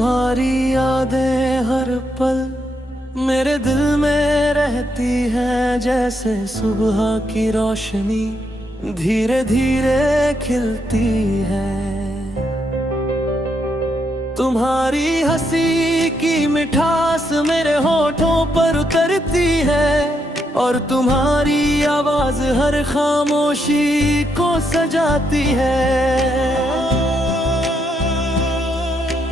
तुम्हारी यादें हर पल मेरे दिल में रहती हैं, जैसे सुबह की रोशनी धीरे धीरे खिलती है। तुम्हारी हंसी की मिठास मेरे होठों पर उतरती है, और तुम्हारी आवाज हर खामोशी को सजाती है।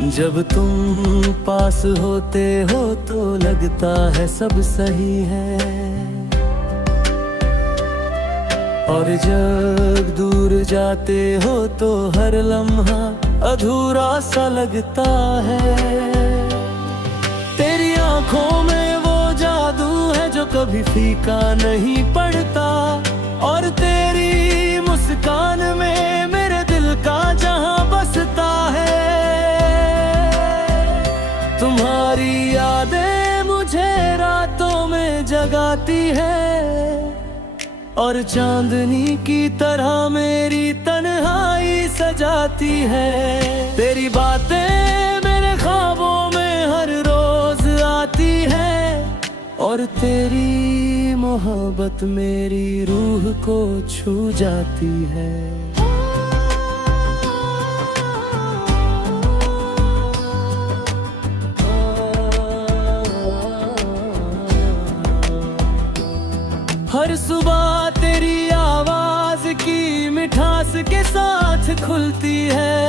जब तुम पास होते हो तो लगता है सब सही है, और जब दूर जाते हो तो हर लम्हा अधूरा सा लगता है। तेरी आंखों में वो जादू है जो कभी फीका नहीं पड़ता, और तेरी मुस्कान में मेरे दिल का जहां बसता है। तुम्हारी यादें मुझे रातों में जगाती है, और चांदनी की तरह मेरी तन्हाई सजाती है। तेरी बातें मेरे ख्वाबों में हर रोज आती है, और तेरी मोहब्बत मेरी रूह को छू जाती है। हर सुबह तेरी आवाज की मिठास के साथ खुलती है,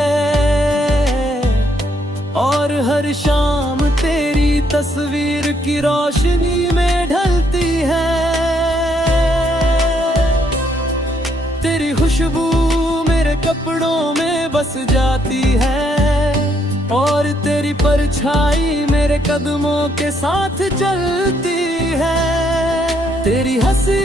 और हर शाम तेरी तस्वीर की रोशनी में ढलती है। तेरी खुशबू मेरे कपड़ों में बस जाती है, और तेरी परछाई मेरे कदमों के साथ चलती है। तेरी हंसी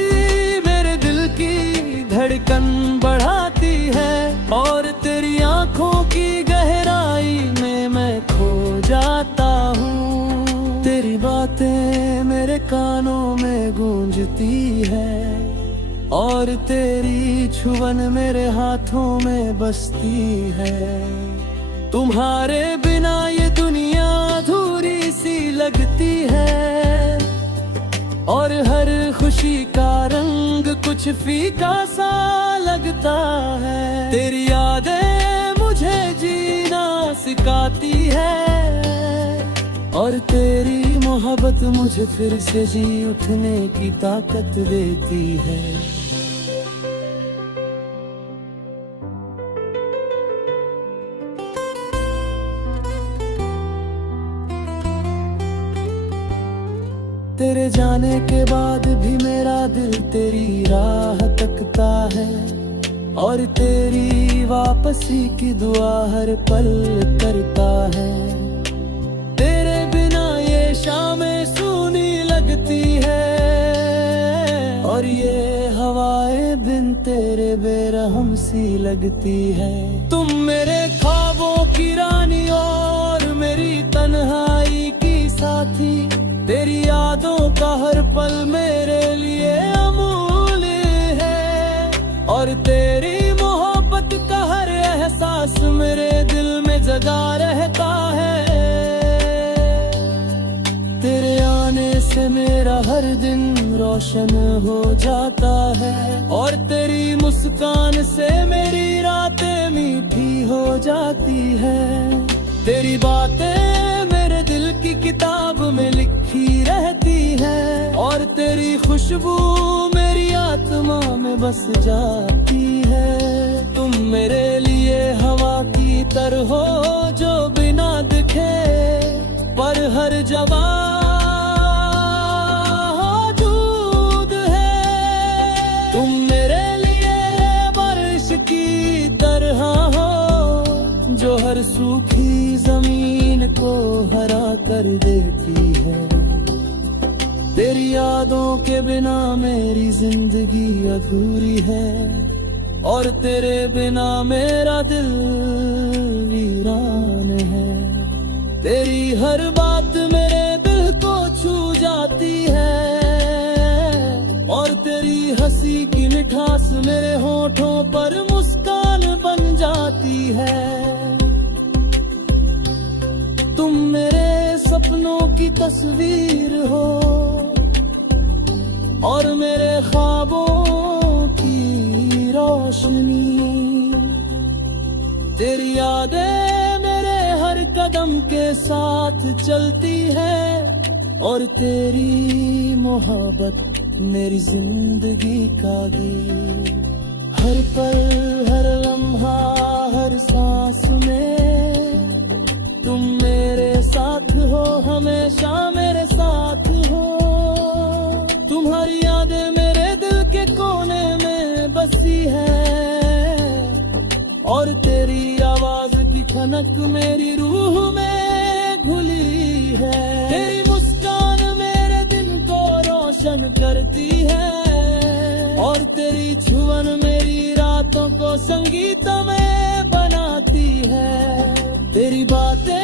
मेरे दिल की धड़कन बढ़ाती है, और तेरी आंखों की गहराई में मैं खो जाता हूँ। तेरी बातें मेरे कानों में गूंजती है, और तेरी छुअन मेरे हाथों में बसती है। तुम्हारे बिना ये दुनिया अधूरी सी लगती है, और हर खुशी का रंग कुछ फीका सा लगता है। तेरी यादें मुझे जीना सिखाती है, और तेरी मोहब्बत मुझे फिर से जी उठने की ताकत देती है। तेरे जाने के बाद भी मेरा दिल तेरी राह तकता है, और तेरी वापसी की दुआ हर पल करता है। तेरे बिना ये शामें सूनी लगती है, और ये हवाएं बिन तेरे बेरहम सी लगती है। तुम मेरे ख्वाबों की रानी और मेरी तन्हाई की साथी, तेरी यादों का हर पल मेरे लिए अमूल्य है, और तेरी मोहब्बत का हर एहसास मेरे दिल में जगा रहता है। तेरे आने से मेरा हर दिन रोशन हो जाता है, और तेरी मुस्कान से मेरी रातें मीठी हो जाती है। तेरी बातें मेरे दिल की किताब में लिखी रहती है, और तेरी खुशबू मेरी आत्मा में बस जाती है। तुम मेरे लिए हवा की तरह हो जो बिना दिखे पर हर जगह मौजूद है। तुम मेरे लिए बारिश की तरह हो जो हर सूखी जमीन को हरा कर देती है। तेरी यादों के बिना मेरी जिंदगी अधूरी है, और तेरे बिना मेरा दिल वीरान है। तेरी हर बात मेरे दिल को छू जाती है, और तेरी हंसी की मिठास मेरे होठों पर मुस्कान बन जाती है। तुम सपनों की तस्वीर हो और मेरे ख्वाबों की रोशनी। तेरी यादें मेरे हर कदम के साथ चलती है और तेरी मोहब्बत मेरी जिंदगी का गीत। हर पल हर लम्हा हर सांस में तुम मेरे साथ हो, हमेशा मेरे साथ हो। तुम्हारी यादें मेरे दिल के कोने में बसी है और तेरी आवाज की खनक मेरी रूह में घुली है। तेरी मुस्कान मेरे दिन को रोशन करती है और तेरी छुअन मेरी रातों को संगीत में बनाती है। तेरी बातें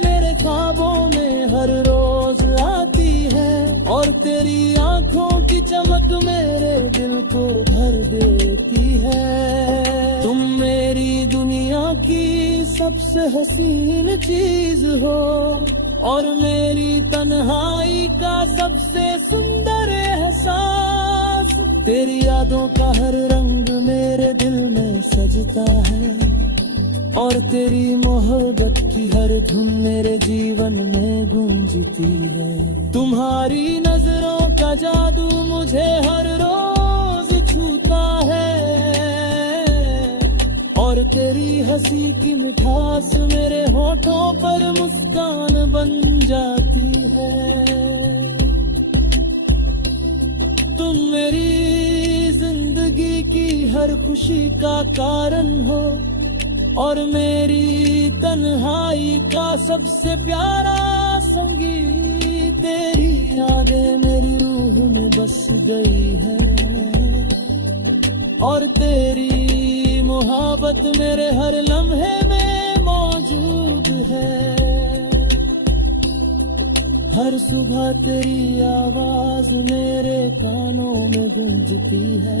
मेरे ख्वाबों में हर रोज आती है और तेरी आंखों की चमक मेरे दिल को भर देती है। तुम मेरी दुनिया की सबसे हसीन चीज हो और मेरी तन्हाई का सबसे सुंदर एहसास। तेरी यादों का हर रंग मेरे दिल में सजता है और तेरी मोहब्बत की हर धुन मेरे जीवन में गूंजती है। तुम्हारी नजरों का जादू मुझे हर रोज छूता है और तेरी हंसी की मिठास मेरे होठों पर मुस्कान बन जाती है। तुम मेरी जिंदगी की हर खुशी का कारण हो और मेरी तन्हाई का सबसे प्यारा संगीत। तेरी यादें मेरी रूह में बस गई है और तेरी मोहब्बत मेरे हर लम्हे में मौजूद है। हर सुबह तेरी आवाज मेरे कानों में गूंजती है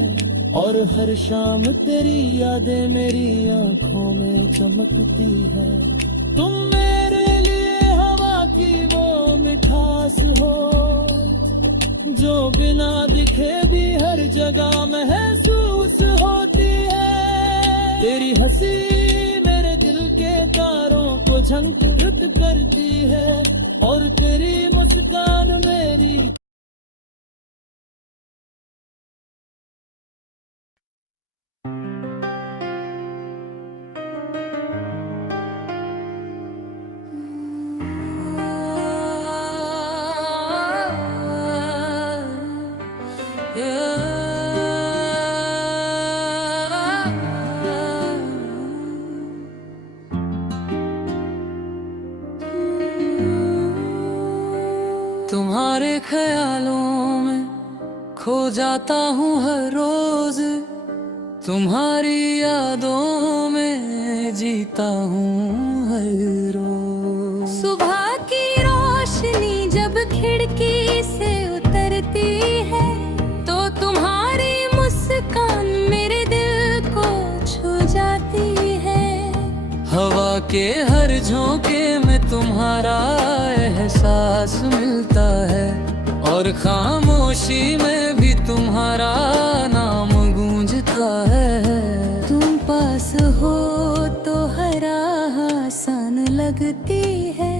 और हर शाम तेरी यादें मेरी आंखों में चमकती है। तुम मेरे लिए हवा की वो मिठास हो जो बिना दिखे भी हर जगह महसूस होती है। तेरी हंसी मेरे दिल के तारों को झंकृत करती है और तेरी मुस्कान मेरी तुम्हारे ख्यालों में खो जाता हूँ हर रोज, तुम्हारी यादों में जीता हूँ हर रोज। सुबह की रोशनी जब खिड़की से उतरती है तो तुम्हारी मुस्कान मेरे दिल को छू जाती है। हवा के हर झोंके में तुम्हारा एहसास मिलता है और खामोशी में भी तुम्हारा नाम गूंजता है। तुम पास हो तो हर राह आसान लगती है,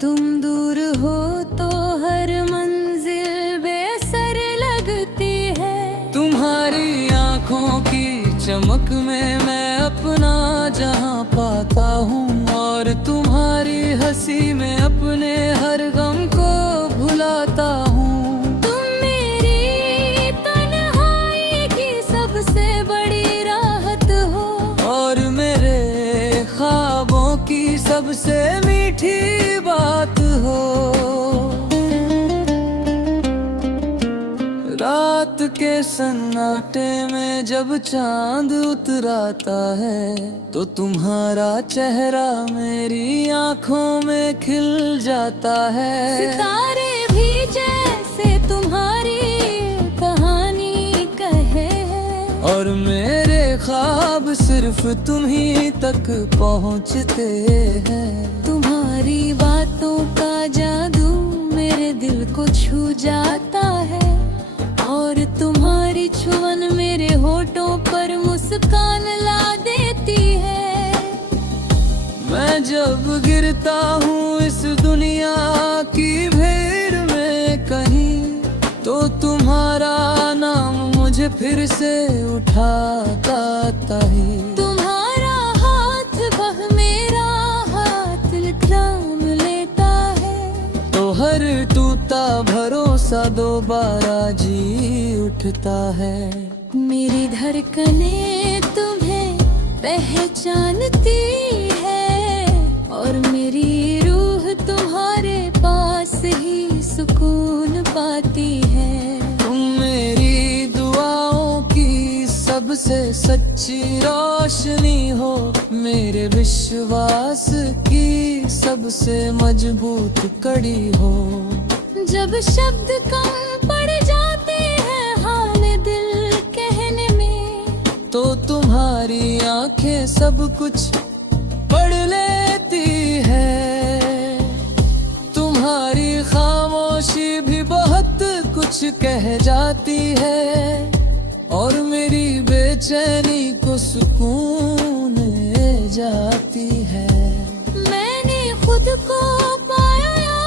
तुम दूर हो तो हर मंजिल बेअसर लगती है। तुम्हारी आंखों की चमक में मैं अपना जहां पाता हूँ और तुम्हारी हंसी में अपने हर गम को भुलाता हूँ। तुम मेरी तन्हाई की सबसे बड़ी राहत हो और मेरे ख्वाबों की सबसे मीठी बात हो। रात के सन्नाटे में जब चांद उतराता है तो तुम्हारा चेहरा मेरी आंखों में खिल जाता है। सितारे भी जैसे तुम्हारी कहानी कहे हैं और मेरे ख्वाब सिर्फ तुम ही तक पहुँचते हैं। तुम्हारी तुम्हारी बातों का जादू मेरे दिल को छू जाता है, और तुम्हारी छुअन मेरे होठों पर मुस्कान ला देती है। मैं जब गिरता हूँ इस दुनिया की भीड़ में कहीं, तो तुम्हारा नाम मुझे फिर से उठाता ताही। तुम्हारा हाथ वह मेरा हाथ थाम लेता है, तो हर टूटा भरोसा दोबारा जी उठता है। मेरी धड़कनें तुम्हें पहचानती है, और मेरी रूह तुम्हारे पास ही सुकून पाती है। तुम मेरी दुआओं की सबसे सच्ची रोशनी हो, मेरे विश्वास की सबसे मजबूत कड़ी हो। जब शब्द कम पड़ जाते हैं हाल दिल कहने में, तो तुम्हारी आंखें सब कुछ पढ़ लेती है। तुम्हारी खामोशी भी बहुत कुछ कह जाती है, और मेरी बेचैनी को सुकून ले जाती है। मैंने खुद को पाया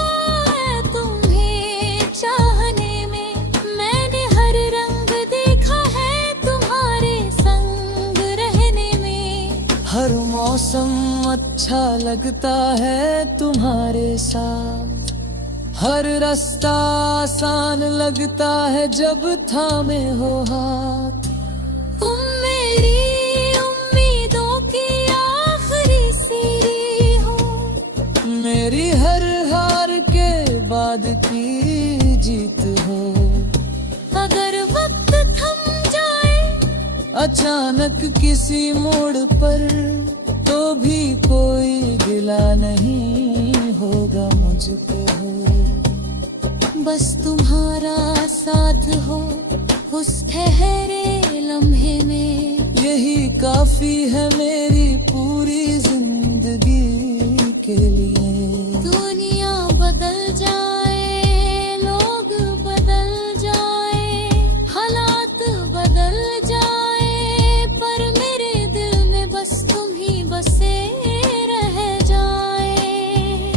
है तुम्हें चाहने में, मैंने हर रंग देखा है तुम्हारे संग रहने में। हर मौसम अच्छा लगता है तुम्हारे साथ, हर रास्ता आसान लगता है जब थामे हो हाथ। तुम मेरी उम्मीदों की आखिरी सीढ़ी हो, मेरी हर हार के बाद की जीत हो। अगर वक्त थम जाए अचानक किसी मोड़ पर, तो भी कोई गिला नहीं होगा मुझको। बस तुम्हारा साथ हो उस ठहरे लम्हे में, यही काफी है मेरी पूरी जिंदगी के लिए। दुनिया बदल जाए, लोग बदल जाए, हालात बदल जाए, पर मेरे दिल में बस तुम ही बसे रह जाए।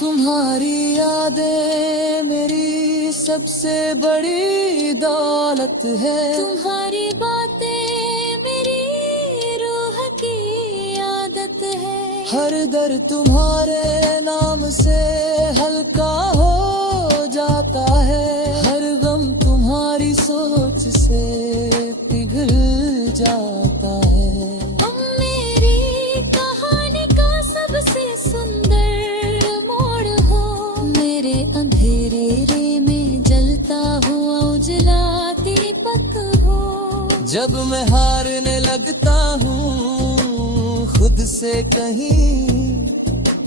तुम्हारी यादें मेरी सबसे बड़ी दौलत है, तुम्हारी बातें मेरी रूह की आदत है। हर दर तुम्हारे नाम से हल्का हो जाता है, हर गम तुम्हारी सोच से पिघल जाता है। तुम मेरी कहानी का सबसे सुंदर मोड़ हो, मेरे अंधेरे में जलता हुआ उजला दीपक हो। जब मैं हारने लगता हूँ खुद से कहीं,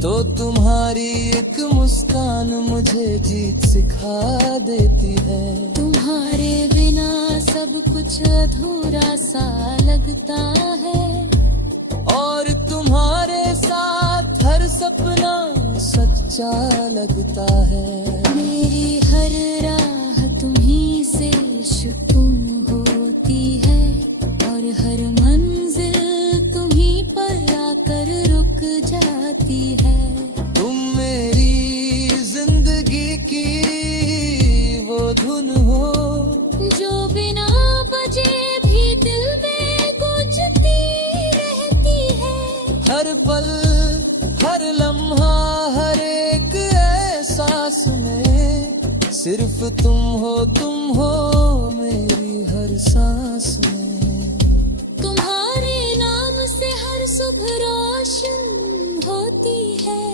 तो तुम्हारी एक मुस्कान मुझे जीत सिखा देती है। तुम्हारे बिना सब कुछ अधूरा सा लगता है, और तुम्हारे साथ हर सपना सच्चा लगता है। मेरी हर राह तुम्हीं से शुरू होती है, और हर मंजिल तुम्हीं पर आकर रुक जाती है। तुम मेरी जिंदगी की वो धुन हो, जो बिना बजे भी दिल में गूंजती रहती है। हर पल हर लम्हा हर एक एहसास में, सिर्फ तुम हो मेरी हर सांस में। तुम्हारे नाम से हर सुबह रोशन होती है,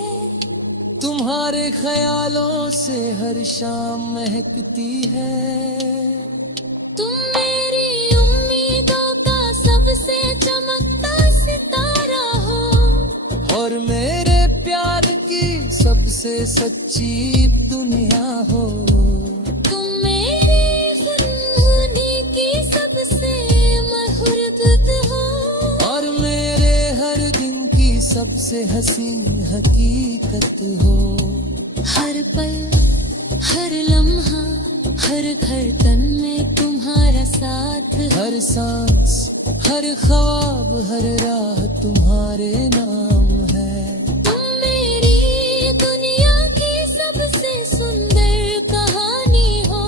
तुम्हारे ख्यालों से हर शाम महकती है। तुम मेरी उम्मीदों का सबसे चमकता सितारा हो, और मेरे प्यार की सबसे सच्ची दुनिया हो। तुम मेरी जिंदगी की सबसे मधुर दुध हो, और मेरे हर दिन की सबसे सबसे हसीन हकीकत हो। हर पल हर लम्हा हर धड़कन में तुम्हारा साथ, हर सांस हर ख्वाब हर राह तुम्हारे नाम है। तुम मेरी दुनिया की सबसे सुंदर कहानी हो,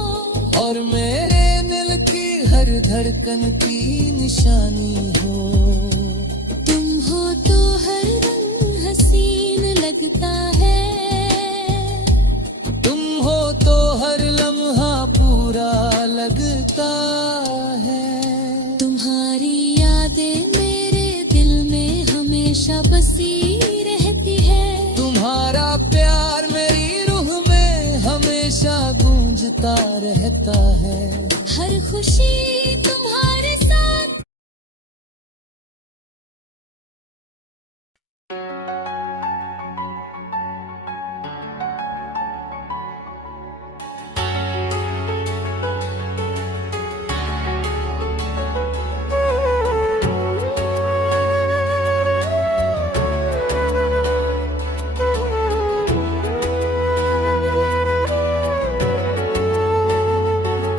और मेरे दिल की हर धड़कन की निशानी हो। तुम हो तो हर रंग हसीन लगता है, तुम हो तो हर लम्हा पूरा लगता है। तुम्हारी यादें मेरे दिल में हमेशा बसी रहती है, तुम्हारा प्यार मेरी रूह में हमेशा गूंजता रहता है। हर खुशी तुम्हारे साथ।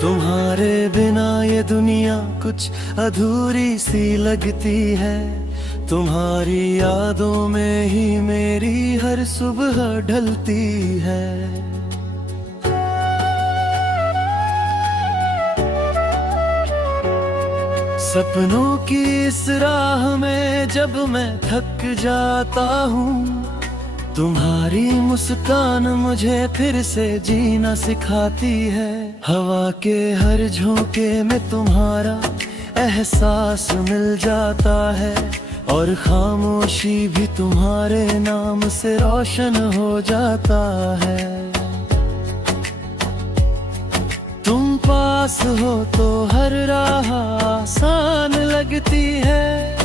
तुम्हारे बिना ये दुनिया कुछ अधूरी सी लगती है। तुम्हारी यादों में ही मेरी हर सुबह ढलती है। सपनों की इस राह में जब मैं थक जाता हूँ, तुम्हारी मुस्कान मुझे फिर से जीना सिखाती है। हवा के हर झोंके में तुम्हारा एहसास मिल जाता है, और खामोशी भी तुम्हारे नाम से रोशन हो जाता है। तुम पास हो तो हर राह आसान लगती है,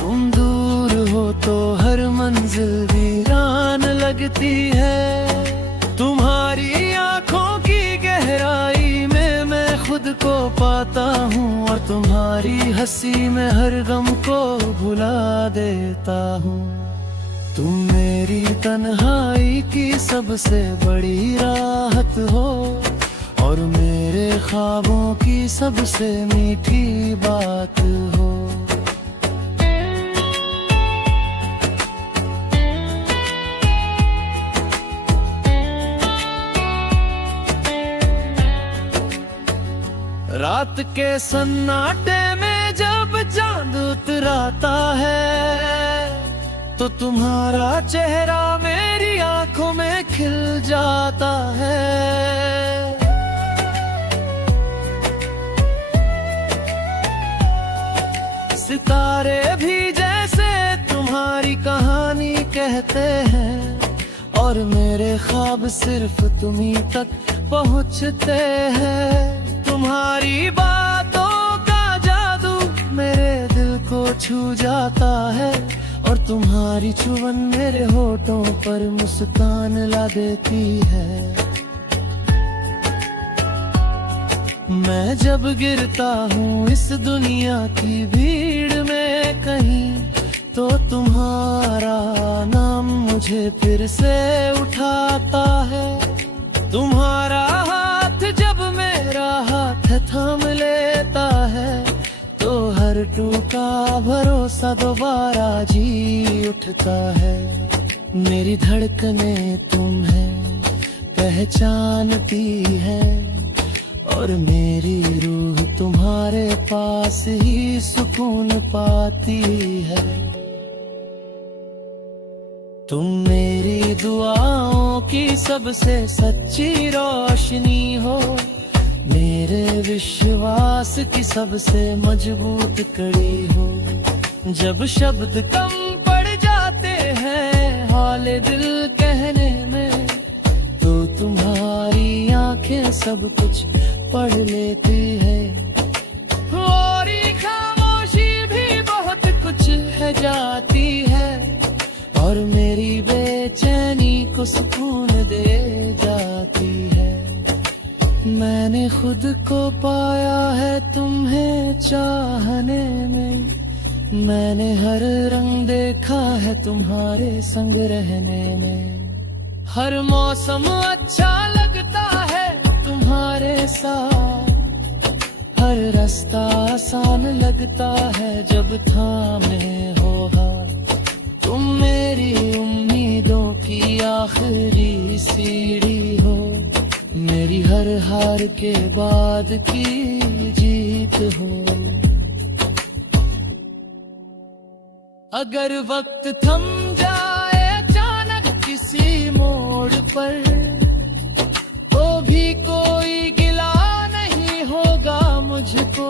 तुम दूर हो तो हर मंजिल वीरान लगती है। तुम्हारी आंखों की गहराई में मैं खुद को पाता हूँ, और तुम्हारी हंसी में हर गम को भुला देता हूँ। तुम मेरी तन्हाई की सबसे बड़ी राहत हो, और मेरे ख्वाबों की सबसे मीठी बात हो। रात के सन्नाटे में जब चांद उतराता है, तो तुम्हारा चेहरा मेरी आंखों में खिल जाता है। सितारे भी जैसे तुम्हारी कहानी कहते हैं, और मेरे ख्वाब सिर्फ तुम्ही तक पहुँचते हैं। तुम्हारी बातों का जादू मेरे दिल को छू जाता है, और तुम्हारी चुभन मेरे होठों पर मुस्कान ला देती है। मैं जब गिरता हूँ इस दुनिया की भीड़ में कहीं, तो तुम्हारा नाम मुझे फिर से उठाता है। तुम्हारा हाथ जब मेरा हाथ थाम लेता है, तो हर टूटा भरोसा दोबारा जी उठता है। मेरी धड़कनें तुम्हें पहचानती है, और मेरी रूह तुम्हारे पास ही सुकून पाती है। तुम मेरी दुआओं की सबसे सच्ची रोशनी हो, मेरे विश्वास की सबसे मजबूत कड़ी हो। जब शब्द कम पड़ जाते हैं हाले दिल कहने में, तो तुम्हारी आंखें सब कुछ पढ़ लेती है। और खामोशी भी बहुत कुछ है जाती है, और मेरी बेचैनी को सुकून दे जाती है। मैंने खुद को पाया है तुम्हें चाहने में, मैंने हर रंग देखा है तुम्हारे संग रहने में, हर मौसम अच्छा लगता है तुम्हारे साथ, हर रास्ता आसान लगता है जब थामे हो हाथ। तुम मेरी उम्मीदों की आखिरी सीढ़ी हो, मेरी हर हार के बाद की जीत हो। अगर वक्त थम जाए अचानक किसी मोड़ पर, तो भी कोई गिला नहीं होगा मुझको,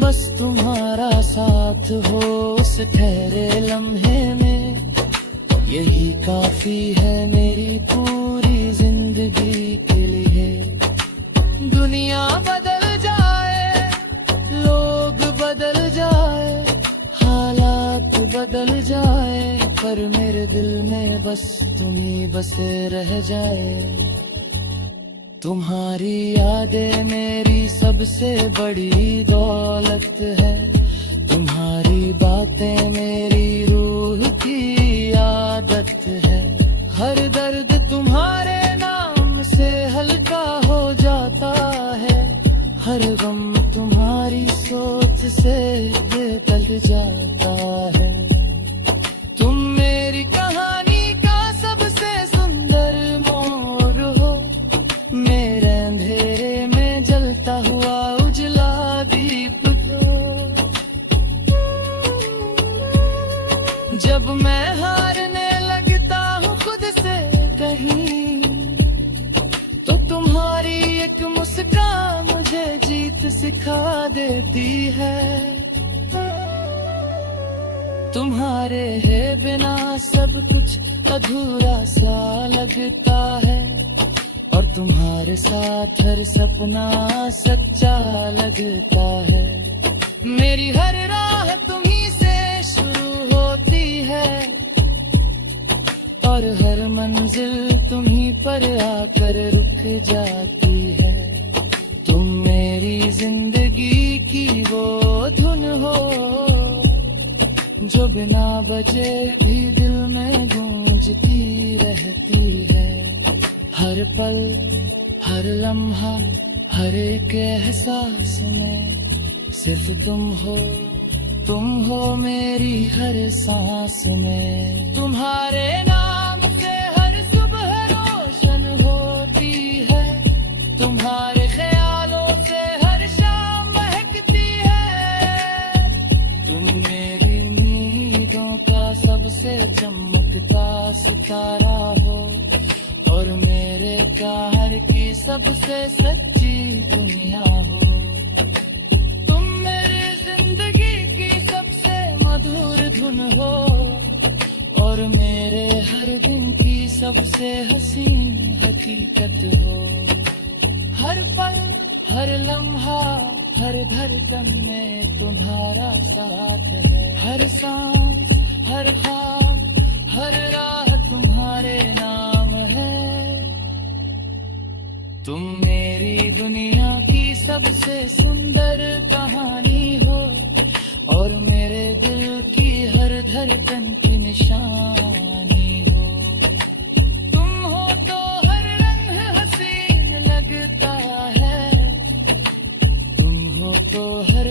बस तुम्हारा साथ हो उस ठहरे लम्हे में, यही काफी है मेरी पूरी जिंदगी के लिए। दुनिया बदल जाए, लोग बदल जाए, हालात बदल जाए, पर मेरे दिल में बस तुम ही बसे रह जाए। तुम्हारी यादें मेरी सबसे बड़ी दौलत है, तुम्हारी बातें मेरी रूह की आदत है। हर दर्द तुम्हारे नाम से हल्का हो जाता है, हर गम तुम्हारी सोच से बदल जाता है। तुम मेरी कहानी का सबसे सुंदर मोड़ हो, मेरे अंधेरे में जलता हुआ उजला दीप हो। जब मैं हारने लगता हूँ खुद से कहीं, तो तुम्हारी एक मुस्कान मुझे जीत सिखा देती है। तुम्हारे है बिना सब कुछ अधूरा सा लगता है, और तुम्हारे साथ हर सपना सच्चा लगता है। मेरी हर राह तुम्ही से शुरू होती है, और हर मंजिल तुम्ही पर आकर रुक जाती है। तुम मेरी जिंदगी की वो धुन हो, जो बिना बजे भी दिल में गूंजती रहती है। हर पल, हर लम्हा, हर एक एहसास में सिर्फ तुम हो मेरी हर सांस में। तुम्हारे नाम से हर सुबह रोशन होती है, तुम्हारे ख्यालों से हर शाम महकती है। तुम मेरी उम्मीदों का सबसे चमकता सितारा हो, और मेरे प्यार की सबसे सच्ची दुनिया हो। तुम मेरी जिंदगी की सबसे मधुर धुन हो, और मेरे हर दिन की सबसे हसीन हकीकत हो। हर पल, हर लम्हा, हर धड़कन में तुम्हारा साथ है। हर सांस, हर ख्वाब, हर राह तुम्हारे नाम है। तुम मेरी दुनिया की सबसे सुंदर कहानी हो, और मेरे दिल की हर धड़कन की निशानी हो। तुम हो तो हर रंग हसीन लगता है, तुम हो तो हर